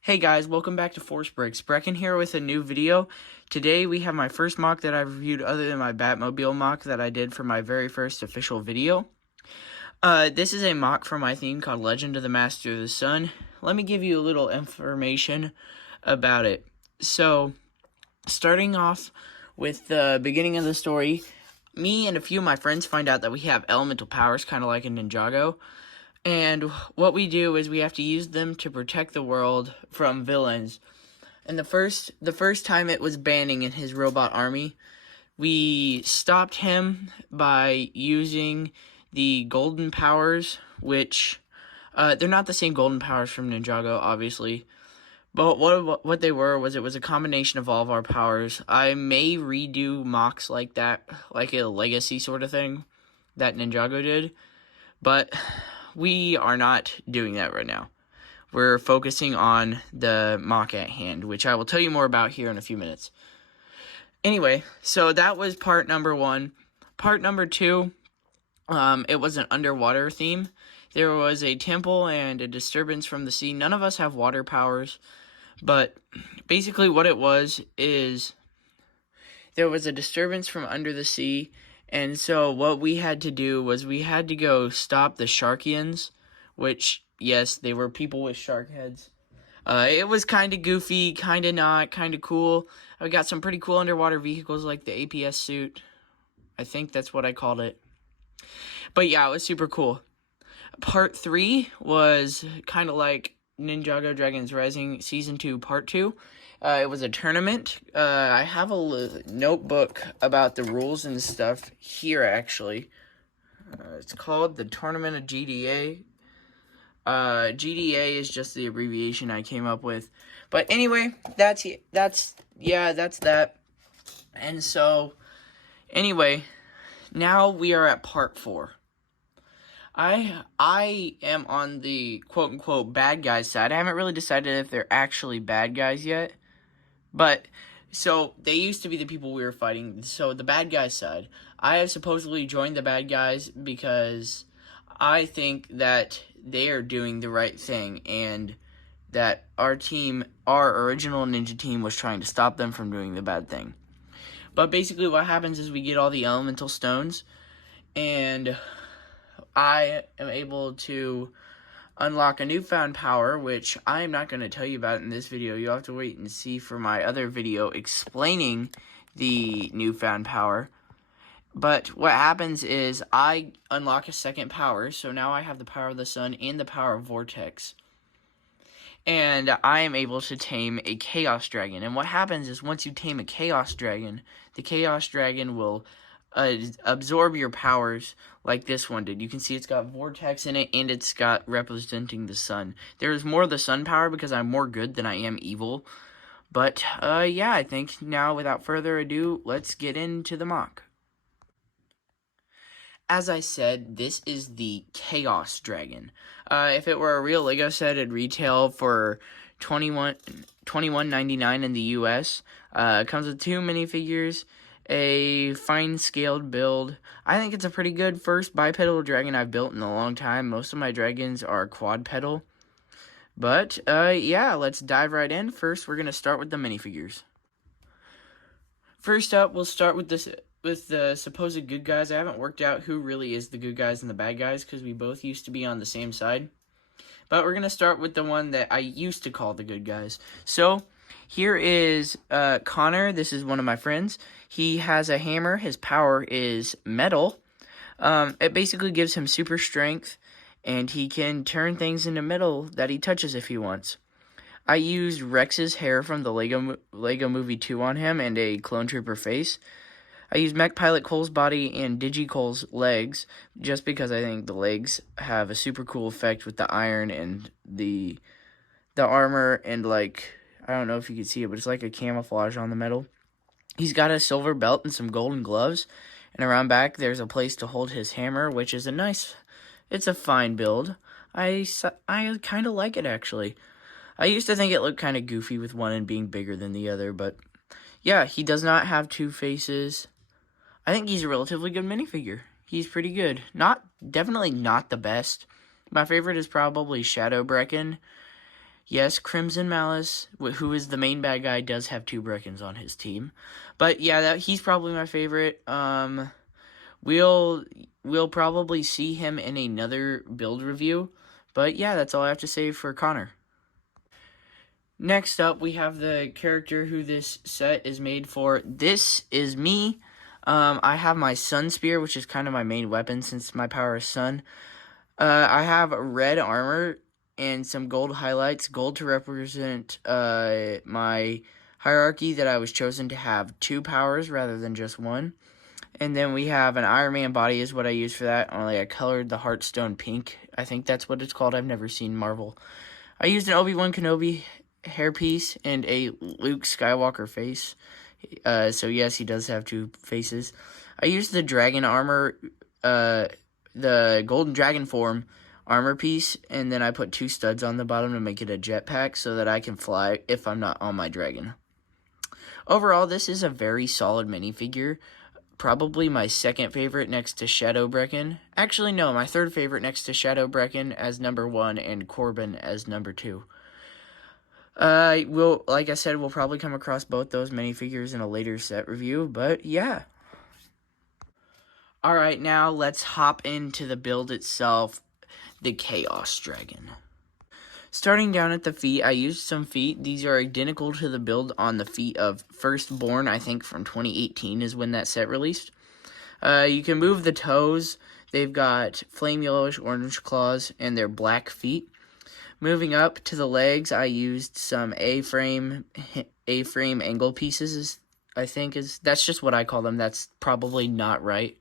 Hey guys, welcome back to Force Breaks. Brecken here with a new video. Today we have my first mock that I've reviewed other than my Batmobile mock that I did for my very first official video. This is a mock for my theme called Legend of the Master of the Sun. Let me give you a little information about it. So, starting off with the beginning of the story, me and a few of my friends find out that we have elemental powers, kind of like a Ninjago. And what we do is we have to use them to protect the world from villains. And the first time it was banning in his robot army, we stopped him by using the golden powers, which they're not the same golden powers from Ninjago, obviously. But what they were was it was a combination of all of our powers. I may redo mocks like that, like a legacy sort of thing that Ninjago did, but we are not doing that right now. We're focusing on the mock at hand, which I will tell you more about here in a few minutes. Anyway, so that was part number one. Part number two, it was an underwater theme. There was a temple and a disturbance from the sea. None of us have water powers, but basically what it was is there was a disturbance from under the sea. And so what we had to do was we had to go stop the Sharkians, which, yes, they were people with shark heads. It was kind of goofy, kind of not, kind of cool. I got some pretty cool underwater vehicles like the APS suit. I think that's what I called it. But yeah, it was super cool. Part 3 was kind of like Ninjago Dragons Rising Season 2 Part 2. It was a tournament. I have a notebook about the rules and stuff here, actually. It's called the Tournament of GDA. GDA is just the abbreviation I came up with. But anyway, that's that. And so, anyway, now we are at Part 4. I am on the quote-unquote bad guys side. I haven't really decided if they're actually bad guys yet. But, so, they used to be the people we were fighting. So, the bad guys side. I have supposedly joined the bad guys because I think that they are doing the right thing. And that our team, our original ninja team, was trying to stop them from doing the bad thing. But basically what happens is we get all the elemental stones. And I am able to unlock a newfound power, which I am not going to tell you about in this video. You'll have to wait and see for my other video explaining the newfound power. But what happens is I unlock a second power, so now I have the power of the sun and the power of vortex. And I am able to tame a chaos dragon. And what happens is once you tame a chaos dragon, the chaos dragon will absorb your powers like this one did. You can see it's got vortex in it and it's got representing the sun. There's more of the sun power because I'm more good than I am evil. But yeah, I think now without further ado, let's get into the mock. As I said, this is the Chaos Dragon. If it were a real Lego set, it'd retail for $21.99 in the US. It comes with 2 minifigures, a fine scaled build. I think it's a pretty good first bipedal dragon I've built in a long time. Most of my dragons are quadpedal. But yeah, let's dive right in. First, we're going to start with the minifigures. First up, we'll start with the supposed good guys. I haven't worked out who really is the good guys and the bad guys because we both used to be on the same side. But we're going to start with the one that I used to call the good guys. So, here is Connor. This is one of my friends. He has a hammer. His power is metal. It basically gives him super strength, and he can turn things into metal that he touches if he wants. I used Rex's hair from the Lego Movie 2 on him and a Clone Trooper face. I used Mech Pilot Cole's body and Cole's legs just because I think the legs have a super cool effect with the iron and the armor and like, I don't know if you can see it, but it's like a camouflage on the metal. He's got a silver belt and some golden gloves, and around back there's a place to hold his hammer, which is it's a fine build. I kind of like it actually. I used to think it looked kind of goofy with one end being bigger than the other, but yeah, he does not have 2 faces. I think he's a relatively good minifigure. He's pretty good. Definitely not the best. My favorite is probably Shadow Brecken. Yes, Crimson Malice, who is the main bad guy, does have 2 Breckons on his team. But yeah, he's probably my favorite. We'll probably see him in another build review. But yeah, that's all I have to say for Connor. Next up, we have the character who this set is made for. This is me. I have my Sun Spear, which is kind of my main weapon since my power is Sun. I have red armor and some gold highlights. Gold to represent my hierarchy that I was chosen to have 2 powers rather than just 1. And then we have an Iron Man body is what I use for that. Only I colored the Heartstone pink. I think that's what it's called. I've never seen Marvel. I used an Obi-Wan Kenobi hairpiece and a Luke Skywalker face. So yes, he does have 2 faces. I used the dragon armor, the golden dragon form armor piece, and then I put 2 studs on the bottom to make it a jetpack so that I can fly if I'm not on my dragon. Overall, this is a very solid minifigure. Probably my 2nd favorite next to Shadow Brecken. Actually, no, my 3rd favorite next to Shadow Brecken as number 1 and Corbin as number 2. Like I said, we'll probably come across both those minifigures in a later set review, but yeah. Alright, now let's hop into the build itself, the Chaos Dragon. Starting down at the feet, I used some feet. These are identical to the build on the feet of Firstborn, I think from 2018 is when that set released. You can move the toes. They've got flame yellowish orange claws and they're black feet. Moving up to the legs, I used some A-frame angle pieces, I think that's just what I call them. That's probably not right.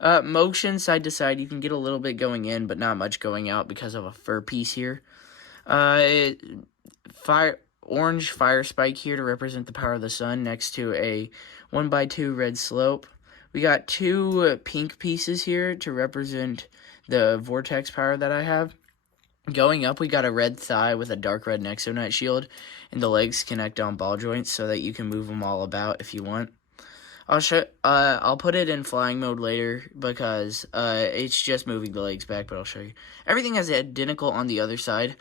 Motion side to side, you can get a little bit going in, but not much going out because of a fur piece here. Orange fire spike here to represent the power of the sun next to a 1x2 red slope. We got 2 pink pieces here to represent the vortex power that I have. Going up, we got a red thigh with a dark red Nexonite shield, and the legs connect on ball joints so that you can move them all about if you want. I'll put it in flying mode later because it's just moving the legs back, but I'll show you. Everything is identical on the other side.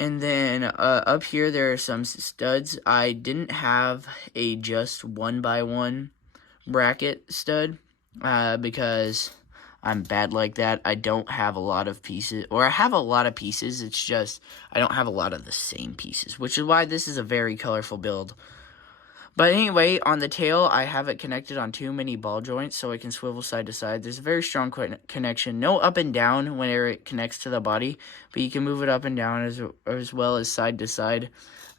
And then up here there are some studs. I didn't have a just 1x1 bracket stud because I'm bad like that. I don't have a lot of pieces, or I have a lot of pieces. It's just I don't have a lot of the same pieces, which is why this is a very colorful build. But anyway, on the tail, I have it connected on 2 mini ball joints so it can swivel side to side. There's a very strong connection. No up and down whenever it connects to the body, but you can move it up and down as well as side to side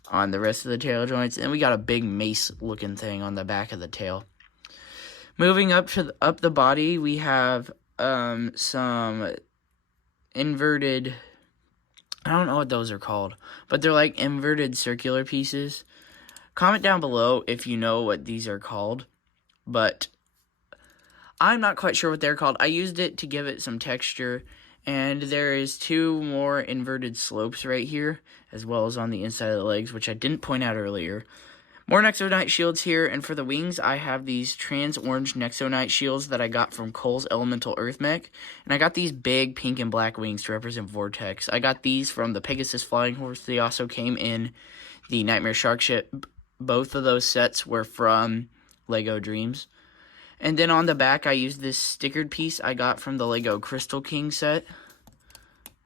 on the rest of the tail joints. And we got a big mace-looking thing on the back of the tail. Moving up the body, we have some inverted, I don't know what those are called, but they're like inverted circular pieces. Comment down below if you know what these are called, but I'm not quite sure what they're called. I used it to give it some texture, and there is 2 more inverted slopes right here, as well as on the inside of the legs, which I didn't point out earlier. More Nexonite shields here, and for the wings, I have these trans-orange Nexonite shields that I got from Cole's Elemental Earth Mech, and I got these big pink and black wings to represent Vortex. I got these from the Pegasus Flying Horse. They also came in the Nightmare Shark Ship. Both of those sets were from Lego Dreams. And then on the back, I used this stickered piece I got from the Lego Crystal King set.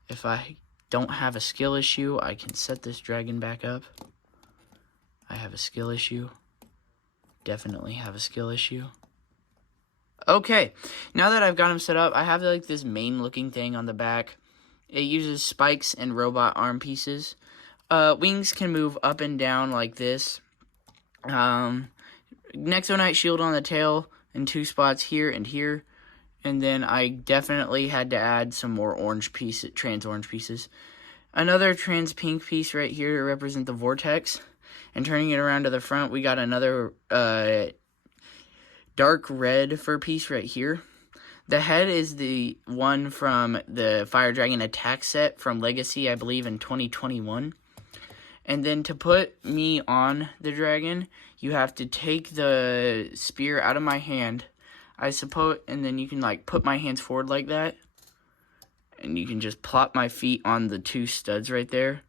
If I don't have a skill issue, I can set this dragon back up. I have a skill issue. Definitely have a skill issue. Okay, now that I've got him set up, I have like this main looking thing on the back. It uses spikes and robot arm pieces. Wings can move up and down like this. Nexonite shield on the tail in 2 spots here and here. And then I definitely had to add some more orange pieces, trans orange pieces. Another trans pink piece right here to represent the vortex. And turning it around to the front, we got another dark red fur piece right here. The head is the one from the Fire Dragon Attack set from Legacy, I believe, in 2021. And then to put me on the dragon, you have to take the spear out of my hand, I suppose, and then you can like put my hands forward like that. And you can just plop my feet on the 2 studs right there.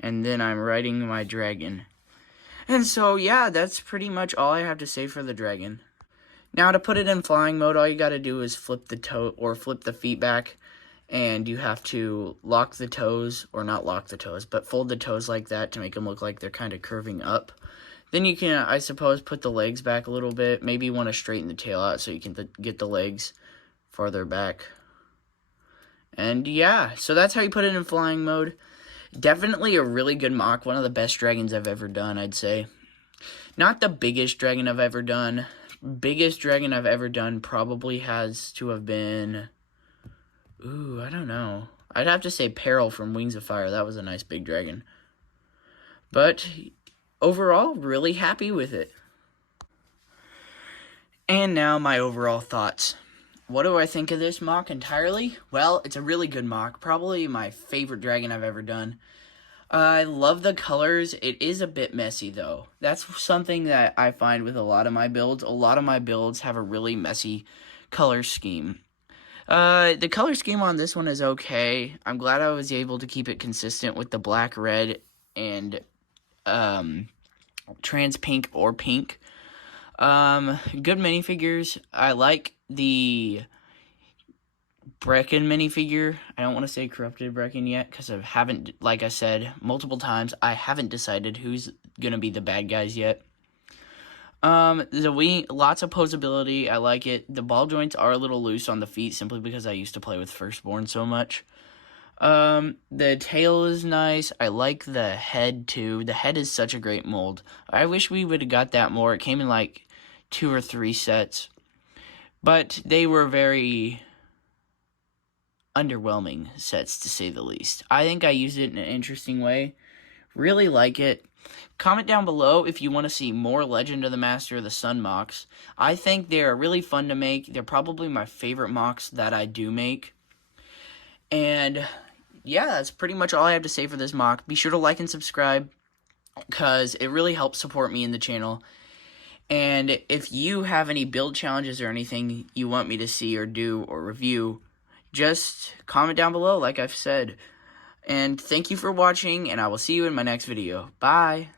And then I'm riding my dragon. And so, yeah, that's pretty much all I have to say for the dragon. Now, to put it in flying mode, all you gotta do is flip the feet back. And you have to lock the toes, or not lock the toes, but fold the toes like that to make them look like they're kind of curving up. Then you can, I suppose, put the legs back a little bit. Maybe you want to straighten the tail out so you can get the legs farther back. And yeah, so that's how you put it in flying mode. Definitely a really good MOC. One of the best dragons I've ever done, I'd say. Not the biggest dragon I've ever done. Biggest dragon I've ever done probably has to have been... Ooh, I don't know. I'd have to say Peril from Wings of Fire. That was a nice big dragon. But overall, really happy with it. And now my overall thoughts. What do I think of this MOC entirely? Well, it's a really good MOC. Probably my favorite dragon I've ever done. I love the colors. It is a bit messy, though. That's something that I find with a lot of my builds. A lot of my builds have a really messy color scheme. The color scheme on this one is okay. I'm glad I was able to keep it consistent with the black, red, and trans pink or pink. Good minifigures. I like the Brecken minifigure. I don't want to say corrupted Brecken yet because I haven't, like I said multiple times, I haven't decided who's gonna be the bad guys yet. The wing, lots of posability. I like it. The ball joints are a little loose on the feet simply because I used to play with Firstborn so much. The tail is nice. I like the head too. The head is such a great mold. I wish we would have got that more. It came in like 2 or 3 sets, but they were very underwhelming sets to say the least. I think I used it in an interesting way. Really like it. Comment down below if you want to see more Legend of the Master of the Sun MOCs. I think they're really fun to make. They're probably my favorite MOCs that I do make. And yeah, that's pretty much all I have to say for this MOC. Be sure to like and subscribe because it really helps support me in the channel. And if you have any build challenges or anything you want me to see or do or review, just comment down below like I've said. And thank you for watching, and I will see you in my next video. Bye!